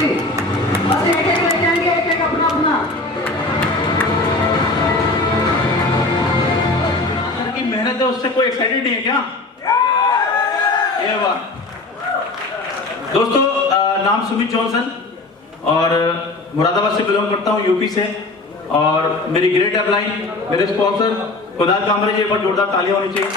दूसरी, बस एक एक लेके आएंगे, एक एक अपना अपना। की मेहनत है उससे कोई एक्साइटेड नहीं है क्या? ये बात दोस्तों, नाम सुमित जॉनसन और मुरादाबाद से बिलोंग करता हूँ, यूपी से। और मेरी ग्रेट अपलाइन, मेरे स्पॉन्सर कुणाल कामरे जी, एक बार जोरदार तालियां होनी चाहिए।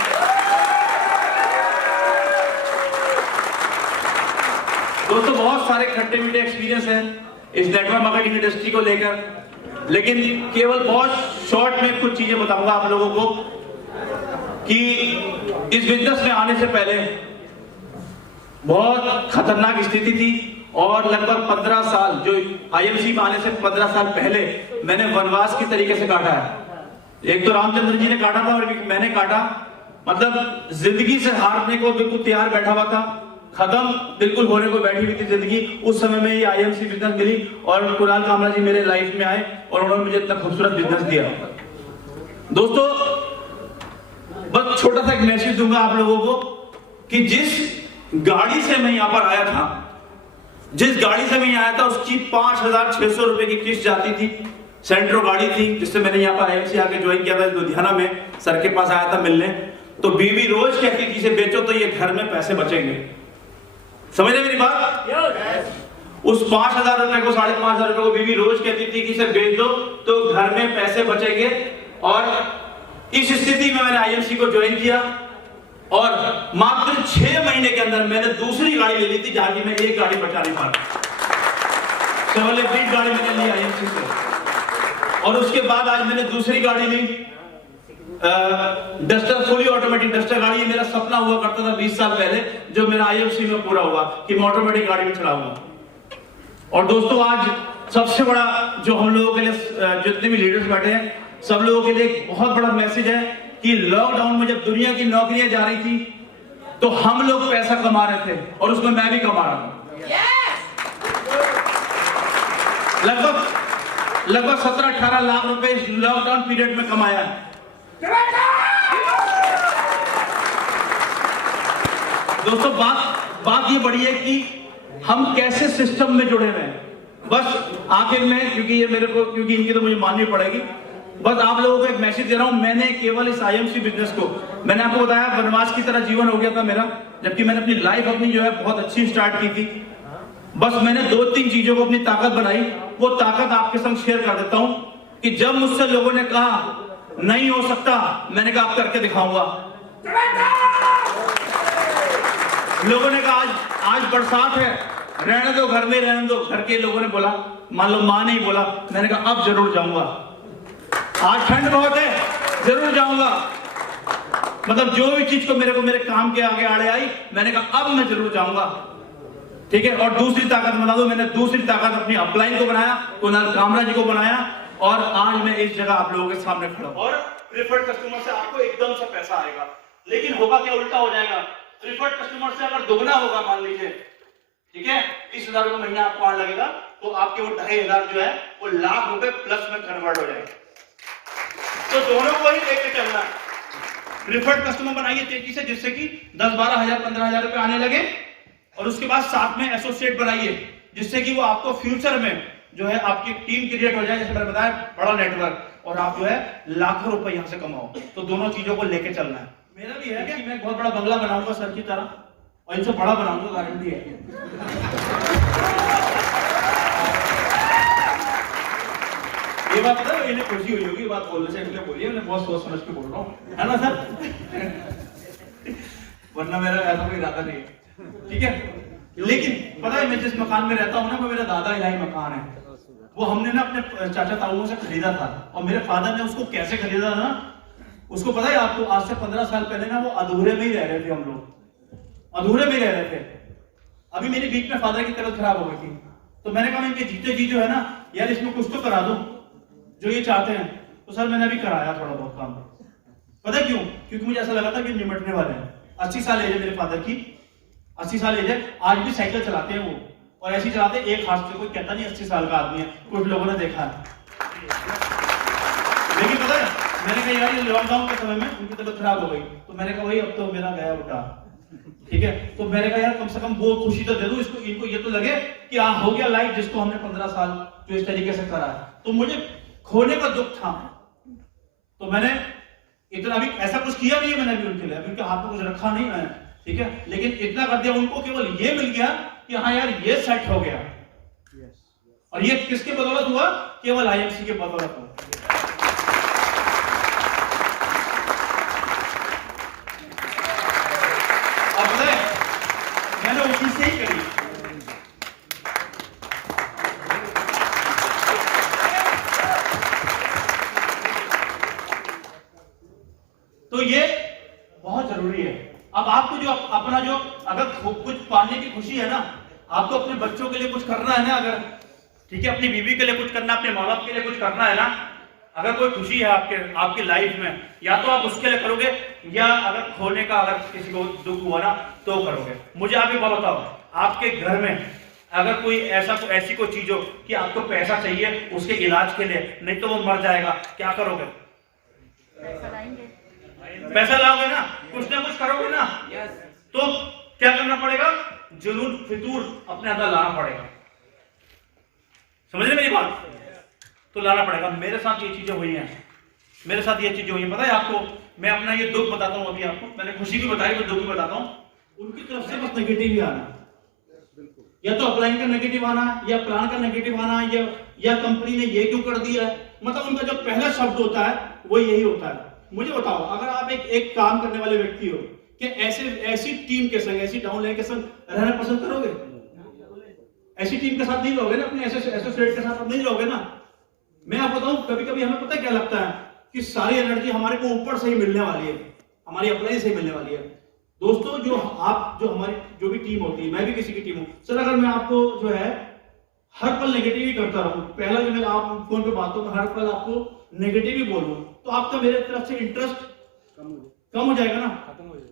दोस्तों बहुत सारे खट्टे मीठे एक्सपीरियंस हैं इस नेटवर्क मार्केटिंग इंडस्ट्री को लेकर, लेकिन केवल बहुत शॉर्ट में कुछ चीजें बताऊंगा आप लोगों को कि इस बिजनेस में आने से पहले बहुत खतरनाक स्थिति थी और लगभग 15 साल, जो आईएमसी में आने से 15 साल पहले मैंने वनवास की तरीके से काटा है। एक तो रामचंद्र जी ने काटा था और मैंने काटा, मतलब जिंदगी से हारने को बिल्कुल तैयार बैठा हुआ था, खत्म बिल्कुल होने को बैठी हुई थी जिंदगी। उस समय में ये आईएमसी बिजनेस मिली और कुणाल कामरा जी मेरे लाइफ में आए और उन्होंने मुझे इतना खूबसूरत बिजनेस दिया। दोस्तों बस छोटा सा एक मैसेज दूंगा आप लोगों को कि जिस गाड़ी से मैं यहां पर आया था, जिस गाड़ी से मैं यहां आया था उसकी 5,600 रुपए की किस्त जाती थी। सेंट्रो गाड़ी थी जिससे मैंने यहाँ पर आईएमसी आके ज्वाइन किया था, लुधियाना में सर के पास आया था मिलने। तो बीवी रोज कहती थी इसे बेचो तो ये घर में पैसे बचेंगे। समझ रहे मेरी बात? उस 5,000 रुपए को, 5,500 रुपए को बीवी रोज कहती थी कि इसे बेच दो तो घर में पैसे बचेंगे। और इस स्थिति में मैंने आईएमसी को ज्वाइन किया और मात्र 6 महीने के अंदर मैंने दूसरी गाड़ी ले ली थी, जहां की मैं एक गाड़ी बचा नहीं पा रहा। Chevrolet Beat गाड़ी मैंने ली आईएमसी से और उसके बाद आज मैंने दूसरी गाड़ी ली, डस्टर, फुली ऑटोमेटिक डस्टर गाड़ी। ये मेरा सपना हुआ करता था 20 साल पहले, जो मेरा आईएमसी में पूरा हुआ कि मैं ऑटोमेटिक गाड़ी में चलाऊंगा। और दोस्तों आज सबसे बड़ा जो हम लोगों के लिए, जितने भी लीडर्स बैठे हैं, सब लोगों के लिए एक बहुत बड़ा मैसेज है कि लॉकडाउन में जब दुनिया की नौकरियां जा रही थी तो हम लोग पैसा कमा रहे थे और उसमें मैं भी कमा रहा हूं। लगभग 17-18 लाख रुपए इस लॉकडाउन पीरियड में कमाया है। दोस्तों बात ये बड़ी है कि हम कैसे सिस्टम में जुड़े हुए हैं। बस आखिर में, क्योंकि इनकी तो मुझे माननी पड़ेगी, बस आप लोगों को एक मैसेज दे रहा हूं। मैंने केवल इस आईएमसी बिजनेस को, मैंने आपको बताया वनवास की तरह जीवन हो गया था मेरा, जबकि मैंने अपनी लाइफ अपनी जो है बहुत अच्छी स्टार्ट की थी। बस मैंने 2-3 चीजों को अपनी ताकत बनाई, वो ताकत आपके संग शेयर कर देता हूं कि जब मुझसे लोगों ने कहा नहीं हो सकता, मैंने कहा आप करके दिखाऊंगा। लोगों ने कहा आज बरसात है, रहने दो, घर में रहने दो। घर के लोगों ने बोला, मान लो मां ने ही बोला, मैंने कहा अब जरूर जाऊंगा। आज ठंड बहुत है, जरूर जाऊंगा। मतलब जो भी चीज को मेरे काम के आगे आड़े आई, मैंने कहा अब मैं जरूर जाऊंगा। ठीक है। और दूसरी ताकत बता दो, मैंने दूसरी ताकत अपनी अपलाइन को बनाया, कुणाल कामरा जी को बनाया और आज मैं इस जगह आप लोगों के सामने खड़ा हूं। और प्रीफर्ड कस्टमर से आपको एकदम से पैसा आएगा, लेकिन होगा क्या, उल्टा हो जाएगा। प्रीफर्ड कस्टमर से अगर दोगुना होगा, मान लीजिए, ठीक है, 30,000 रुपए महीना आपको आने लगेगा, तो आपके वो 2,500 जो है वो लाख रुपए प्लस में कन्वर्ट हो जाएगा। तो दोनों को ही लेके चलना है। प्रीफर्ड कस्टमर बनाइए तेजी से, जिससे कि 10-12 हजार 15,000 रुपए आने लगे। और उसके बाद साथ में एसोसिएट बनाइए, जिससे कि वो आपको फ्यूचर में जो है आपकी टीम क्रिएट हो जाए, जैसे मैंने बताया, बड़ा नेटवर्क, और आप जो है लाखों रुपए यहां से कमाओ। तो दोनों चीजों को लेके चलना है। मेरा भी है कि मैं बहुत बड़ा बंगला बनाऊंगा सर की तरह, और इनसे बड़ा बनाऊंगा, गारंटी है। ये बात पता है, इन्हें खुशी हुई होगी बात बोलने से, इसलिए बोलिए, मैं बहुत सोच समझ के बोल रहा हूँ, है ना सर? वरना मेरा ऐसा कोई इरादा नहीं है, ठीक है। लेकिन पता है, मैं जिस मकान में रहता हूँ ना, वो मेरा दादा इलाही मकान है। वो हमने ना अपने चाचा ताऊओं से खरीदा था, और मेरे फादर ने उसको कैसे खरीदा था ना, उसको पता है आपको, आज से 15 साल पहले ना वो अधूरे में ही रह रहे थे, हम लोग अधूरे में रह रहे थे। अभी मेरे बीच में फादर की तबीयत खराब हो गई थी, तो मैंने कहा इनके जीते जी जो है ना यार, इसमें कुछ तो करा दो जो ये चाहते हैं। तो सर मैंने अभी कराया थोड़ा बहुत काम। पता है क्यों? क्योंकि मुझे ऐसा लगा था कि निमटने वाले हैं। 80 साल एज है मेरे फादर की, 80 साल एज है, आज भी साइकिल चलाते हैं वो, और ऐसे ही चलाते हैं एक हाथ से। कोई कहता नहीं 80 साल का आदमी है, कुछ लोगों ने देखा है। लेकिन पता है, मैंने कहा यार ये लॉकडाउन के समय में उनकी तबीयत खराब हो गई, तो मैंने कहा भाई अब तो मेरा गया उठा, ठीक है। तो मैंने कहा यार कम से कम वो खुशी तो दे दूं इसको, इनको ये तो लगे कि हाँ हो गया लाइफ, जिसको हमने 15 साल जो इस तरीके से करा है। तो मुझे खोने का दुख था, तो मैंने इतना अभी ऐसा कुछ किया नहीं है मैंने अभी उनके लिए, अभी उनके हाथ में कुछ रखा नहीं है, ठीक है, लेकिन इतना कर दिया उनको, केवल ये मिल गया कि हाँ यार ये सेट हो गया। और ये किसके बदौलत हुआ? केवल आईएमसी के बदौलत हुआ। अब पता है मैंने वो चीज से ही करी। तो ये बहुत जरूरी है। अब आपको जो अपना जो अगर कुछ पाने की खुशी है ना, आपको अपने बच्चों के लिए कुछ करना है ना, अगर ठीक है अपनी बीवी के लिए कुछ करना, अपने माँ बाप के लिए कुछ करना है ना, अगर कोई खुशी है आपकी लाइफ में, या तो आप उसके लिए करोगे, या अगर खोने का अगर किसी को दुख हुआ ना तो करोगे। मुझे आप ये बताओ, आपके घर में अगर कोई ऐसी कोई चीज हो कि आपको पैसा चाहिए उसके इलाज के लिए, नहीं तो वो मर जाएगा, क्या करोगे? पैसा लाओगे ना, कुछ करोगे ना। तो क्या करना पड़ेगा? जुनून फितूर अपने अंदर लाना पड़ेगा। समझ रहे मेरी बात? तो लाना पड़ेगा। मेरे साथ ये चीजें हुई हैं, मेरे साथ ये चीजें हुई हैं। पता है आपको, मैं अपना ये दुख बताता हूँ अभी आपको, मैंने खुशी भी बताई, मैं दुख भी बताता हूँ। उनकी तरफ से बस नेगेटिव ही आना, या तो अपलाइन का नेगेटिव आना, या प्लान का नेगेटिव आना, या कंपनी ने ये क्यों कर दिया है, मतलब उनका जो पहला शब्द होता है वो यही होता है। मुझे बताओ, अगर आप एक काम करने वाले व्यक्ति हो, कि ऐसी टीम के संग, ऐसी डाउनलाइन के संग रहना पसंद करोगे? ऐसी टीम के साथ नहीं रहोगे ना, अपने एसोसिएट के साथ आप नहीं रहोगे ना। मैं आपको बताऊं, कभी कभी हमें पता है क्या लगता है कि सारी एनर्जी हमारे को ऊपर से ही मिलने वाली है, हमारी अपलाइन से ही मिलने वाली है। दोस्तों, जो हमारी जो भी टीम होती है, मैं भी किसी की टीम हूं सर, अगर मैं आपको जो है हर पल नेगेटिव ही करता रहूं, पहला जो मैं आप फोन पे बात हो हर पल आपको नेगेटिव ही बोलूं, तो आपका मेरे तरफ से इंटरेस्ट कम हो जाएगा ना, खत्म हो जाएगा।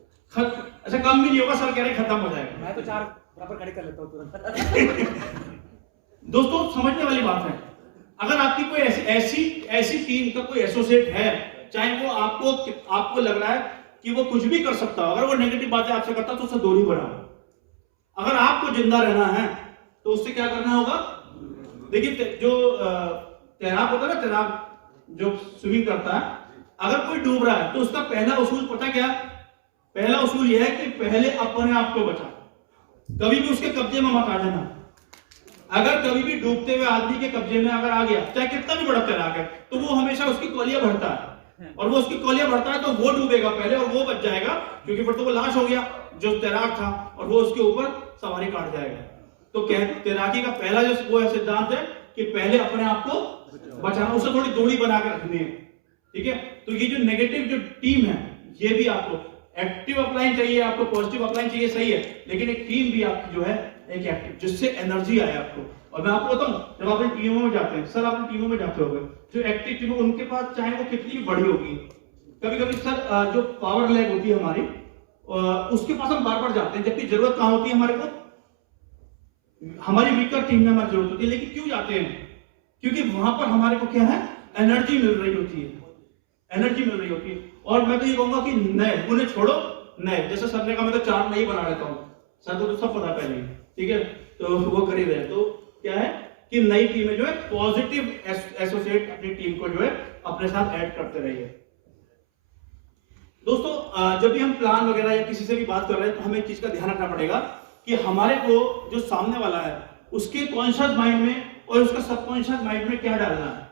अच्छा, कम भी नहीं होगा सर, कह रहे खत्म हो जाएगा। मैं तो 4 बराबर खड़े कर लेता हूं तुरंत। दोस्तों, समझने वाली बात है, अगर आपकी कोई ऐसी टीम का कोई एसोसिएट है, चाहे वो आपको लग रहा है कि वो कुछ भी कर सकता हो, अगर वो नेगेटिव बातें आपसे करता तो उससे दूरी बनाओ। अगर आपको जिंदा रहना है तो उससे क्या करना होगा? देखिए, जो तैराक होता है ना, तैराक जो स्विमिंग करता है, अगर कोई डूब रहा है तो उसका पहला उसूल पता क्या? पहला उसूल यह है कि पहले अपने आप को बचा, कभी भी उसके कब्जे में मत आ जाना। अगर कभी भी डूबते हुए आदमी के कब्जे में अगर आ गया, चाहे कितना भी बड़ा तैराक है, तो वो हमेशा उसकी कौलियां भरता है, और वो उसकी कौलियां भरता है तो वो डूबेगा पहले और वो बच जाएगा, क्योंकि फिर तो वो लाश हो गया जो तैराक था, और वो उसके ऊपर सवारी काट जाएगा। तो तैराकी का पहला जो वो सिद्धांत है कि पहले अपने आप को बचाना, उससे थोड़ी दूरी बना के रखनी है, ठीक है। तो ये जो नेगेटिव जो टीम है, ये भी आपको एक्टिव अपलाइन चाहिए, आपको पॉजिटिव अपलाइन चाहिए, सही है, लेकिन एक टीम भी आपकी जो है एक एक्टिव, जिससे एनर्जी आए आपको। और मैं आपको बताऊं, जब आप टीमों में जाते हैं, सर आप टीमों में जाते होंगे, जो एक्टिव टीम उनके पास चाहे वो कितनी भी बड़ी होगी, कभी कभी सर जो पावर लैग होती है हमारी, उसके पास हम बार बार जाते हैं, जबकि जरूरत कहां होती है हमारे को? हमारी वीकर टीम में हमारी जरूरत होती है। लेकिन क्यों जाते हैं? क्योंकि वहां पर हमारे को क्या है, एनर्जी मिल रही होती है, एनर्जी मिल रही होती है। और मैं तो ये कहूंगा कि नए उन्हें छोड़ो, नए, जैसे सर ने कहा मैं तो 4 नई बना लेता हूँ, सर को तो सब पता पहले, ठीक है, तो वो कर ही रहे। तो क्या है कि नई टीमें जो है पॉजिटिव एसोसिएट अपनी टीम को जो है अपने साथ ऐड करते रहिए। दोस्तों, जब भी हम प्लान वगैरह या किसी से भी बात कर रहे हैं तो हमें एक चीज का ध्यान रखना पड़ेगा कि हमारे को जो सामने वाला है उसके कॉन्शियस माइंड में और उसका सबकॉन्शियस माइंड में क्या डालना है।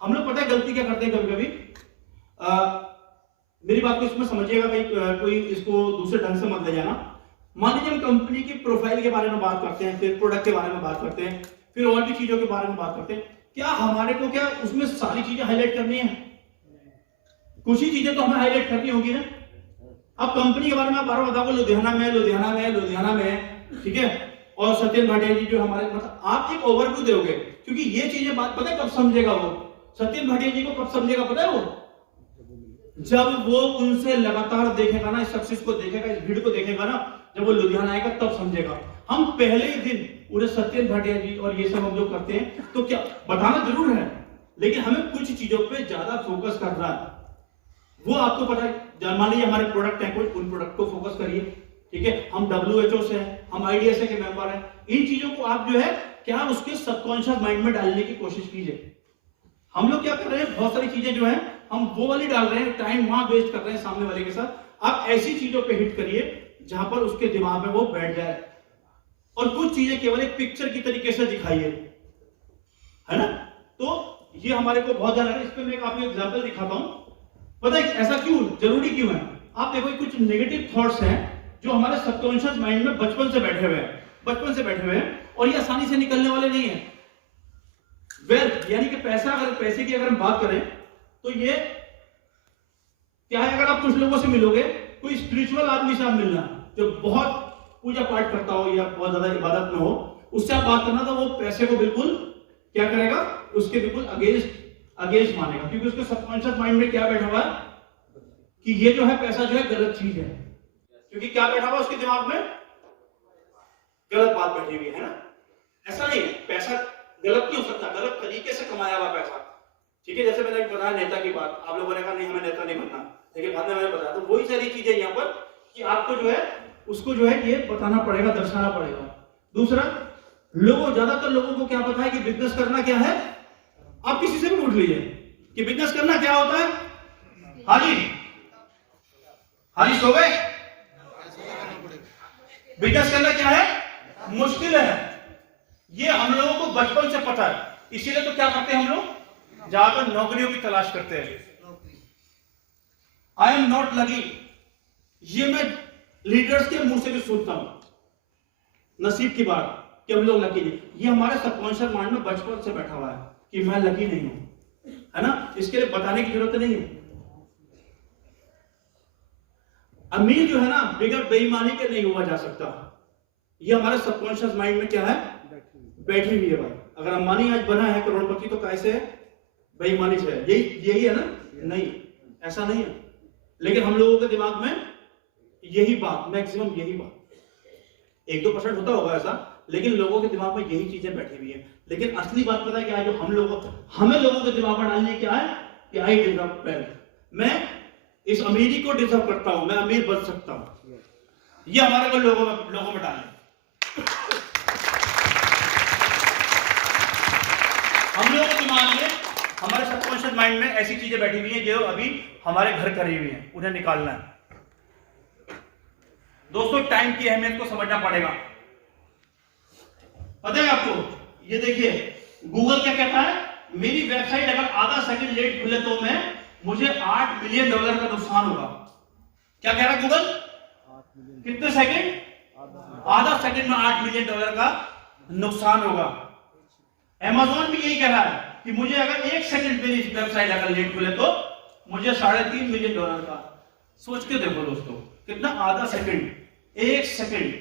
हम लोग पता है गलती क्या करते हैं कभी कभी, मेरी बात को इसमें समझिएगा भाई, कोई इसको दूसरे ढंग से मत ले जाना। मान लीजिए हम कंपनी की प्रोफाइल के बारे में बात करते हैं, फिर प्रोडक्ट के बारे में बात करते हैं, फिर और भी चीजों के बारे में बात करते हैं, क्या हमारे को क्या उसमें सारी चीजें हाईलाइट करनी है? कुछ ही चीजें तो हमें हाईलाइट करनी होगी ना। अब कंपनी के बारे में आप बार बताओगे लुधियाना में, ठीक है, और सत्येंद्र भाटिया जी जो हमारे, मतलब आप एक ओवरव्यू दोगे, क्योंकि ये चीजें बात पता है कब समझेगा वो, सत्येंद्र भाटिया जी को कब समझेगा पता है वो, जब वो उनसे लगातार देखेगा ना, इस सक्सेस को देखेगा, इस भीड़ को देखेगा ना, जब वो लुधियाना आएगा तब समझेगा। हम पहले ही दिन उन्हें सत्येंद्र भाटिया जी और ये सब हम लोग करते हैं, तो क्या बताना जरूर है, लेकिन हमें कुछ चीजों पे ज्यादा फोकस करना है। वो आपको पता है, मान लीजिए हमारे प्रोडक्ट है कोई, उन प्रोडक्ट को फोकस करिए, ठीक है, हम WHO से हैं, हम IDSA के मेंबर हैं। इन चीजों को आप जो है क्या उसके सबकॉन्शियस माइंड में डालने की कोशिश कीजिए। हम लोग क्या कर रहे हैं, बहुत सारी चीजें जो है हम वो वाली डाल रहे हैं, टाइम वहां वेस्ट कर रहे हैं सामने वाले के साथ। आप ऐसी चीजों पे हिट करिए जहां पर उसके दिमाग में वो बैठ जाए, और कुछ चीजें केवल एक पिक्चर की तरीके से दिखाइए, है ना। तो ये हमारे को बहुत ध्यान रखना। इस पे मैं आपको एग्जांपल दिखाता हूं। पता है ऐसा क्यों जरूरी क्यों है? आप देखो कुछ नेगेटिव थॉट्स हैं जो हमारे सबकॉन्शियस माइंड में बचपन से बैठे हुए हैं, और ये आसानी से निकलने वाले नहीं है। वेल्थ यानी कि पैसे की अगर हम बात करें तो ये क्या है, अगर आप कुछ लोगों से मिलोगे, कोई स्पिरिचुअल आदमी से आप मिलना जो बहुत पूजा पाठ करता हो या बहुत ज्यादा इबादत में हो, उससे आप बात करना तो वो पैसे को बिल्कुल क्या करेगा, उसके बिल्कुल अगेंस्ट मानेगा, क्योंकि उसके सबकॉन्शियस माइंड में क्या बैठा हुआ है कि ये जो है पैसा जो है गलत चीज है। क्योंकि क्या बैठा हुआ उसके दिमाग में, गलत बात बैठी हुई है ना। ऐसा नहीं है, पैसा गलत नहीं हो सकता, गलत तरीके से कमाया हुआ पैसा, ठीक है। जैसे मैंने बताया नेता की बात, आप लोगों ने कहा नहीं हमें नेता नहीं बनना, लेकिन बाद में मैंने बताया, तो वही सारी चीजें यहाँ पर कि आपको जो है उसको जो है ये बताना पड़ेगा, दर्शाना पड़ेगा। दूसरा, ज्यादातर लोगों को क्या पता है कि बिजनेस करना क्या है। आप किसी से भी पूछ लीजिए कि बिजनेस करना क्या होता है। हाँ जी सो गए। बिजनेस करना क्या है, मुश्किल है, ये हम लोगों को बचपन से पता है। इसीलिए तो क्या करते हैं हम लोग, ज्यादातर नौकरियों की तलाश करते हैं। आई एम नॉट लकी, ये मैं लीडर्स के मुंह से भी सुनता हूं, नसीब की बात कि हम लोग लकी नहीं। ये हमारे सबकॉन्शियस माइंड में बचपन से बैठा हुआ है कि मैं लकी नहीं हूं, है ना। इसके लिए बताने की जरूरत नहीं है। अमीर जो है ना, बिगड़ बेईमानी के नहीं हुआ जा सकता। ये हमारे सबकॉन्शियस माइंड में क्या है, बैठी हुई है भाई। अगर अंबानी आज बना है करोड़पति तो कैसे है, बेईमानी से है। यही है ना, नहीं ऐसा नहीं है। लेकिन हम लोगों के दिमाग में यही बात, मैक्सिमम यही बात, 1-2% होता होगा ऐसा, लेकिन लोगों के दिमाग में यही चीजें बैठी हुई है। लेकिन असली बात पता है क्या है, जो हमें लोगों के दिमाग में डालने क्या है कि आई डिजर्व वेल्थ, मैं इस अमीरी को डिजर्व करता हूं, मैं अमीर बन सकता हूं। ये हमारे को लोगों में डालना। हम लोगों के दिमाग में, हमारे सबकॉन्शियस माइंड में ऐसी चीजें बैठी हुई हैं जो अभी हमारे घर करी हुई हैं, उन्हें निकालना है। दोस्तों, टाइम की अहमियत को समझना पड़ेगा। पता है आपको, ये देखिए गूगल क्या कहता है, मेरी वेबसाइट अगर आधा सेकंड लेट खुले तो मुझे $8 मिलियन का नुकसान होगा। क्या कह रहा है गूगल, कितने सेकंड, आधा सेकंड में $8 मिलियन का नुकसान होगा। अमेज़न भी यही कह रहा है कि मुझे अगर 1 सेकंड मेरी वेबसाइट अगर लेट खुले तो मुझे $3.5 मिलियन का। सोच के देखो दोस्तों, कितना, आधा सेकंड, 1 सेकंड,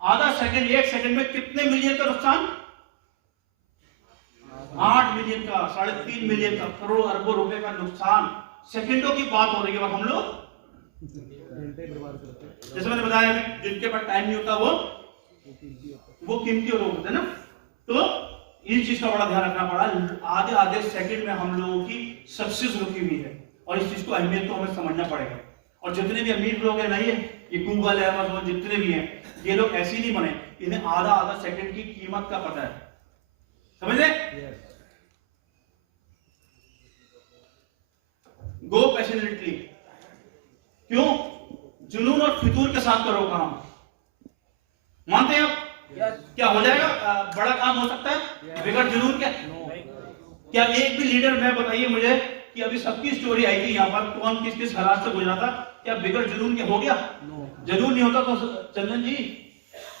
आधा सेकंड, 1 सेकंड में कितने मिलियन का नुकसान, 8 मिलियन का, $3.5 मिलियन का, करोड़ों अरबों रुपए का नुकसान। सेकंडों की बात हो रही है। हम लोग जैसे मैंने बताया, जिनके पास टाइम नहीं होता वो कीमती होते हैं ना। तो इस चीज का बड़ा ध्यान रखना पड़ा। आधे सेकंड में हम लोगों की सक्सेस रुकी हुई है, और इस चीज को अहमियत को हमें समझना पड़ेगा। और जितने भी अमीर लोग हैं, नहीं है ये गूगल है, अमेज़न, जितने भी हैं, ये लोग ऐसे ही नहीं बने, इन्हें आधा सेकंड की कीमत का पता है, समझे। गो पैशनेटली, क्यों, जुनून और फितूर के साथ करो काम। मानते हैं आप? क्या हो जाएगा, बड़ा काम हो सकता है बिगड़ जुनून के? क्या एक भी लीडर, मैं बताइए मुझे कि अभी सबकी स्टोरी आई थी यहाँ पर, कौन किस किस हालात से गुजरा था, क्या बिगड़ जुनून के हो गया? जुनून नहीं होता तो चंदन जी,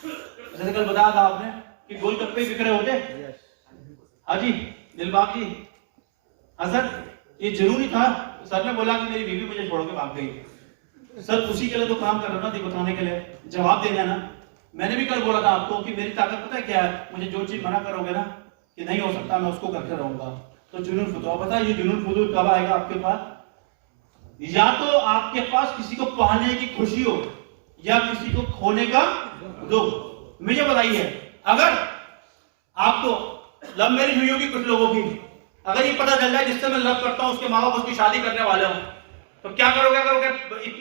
जैसे कल बताया था आपने कि गोलगप्पे बिक रहे होते। हाँ जी, दिलबाग जी, सर ये जुनून ही था। सर ने बोला कि मेरी बीवी मुझे छोड़ के भाग गई। सर उसी के लिए तो काम कर रहा ना, बताने के लिए, जवाब देना ना। मैंने भी कल बोला था आपको कि मेरी ताकत पता है क्या है, मुझे जो चीज मना करोगे ना कि नहीं हो सकता, मैं उसको करके रहूंगा। तो जुनून फुतूर, पता है ये जुनून फुतूर कब आएगा आपके पास? या तो आपके पास किसी को पाने की खुशी हो या किसी को खोने का दुख। मुझे बताइए, अगर आपको लव मैरिज हुई होगी कुछ लोगों की, अगर ये पता चल जाए जिससे मैं लव करता हूं उसके माँ बाप उसकी शादी करने वाले हो, तो क्या करोगे? इतने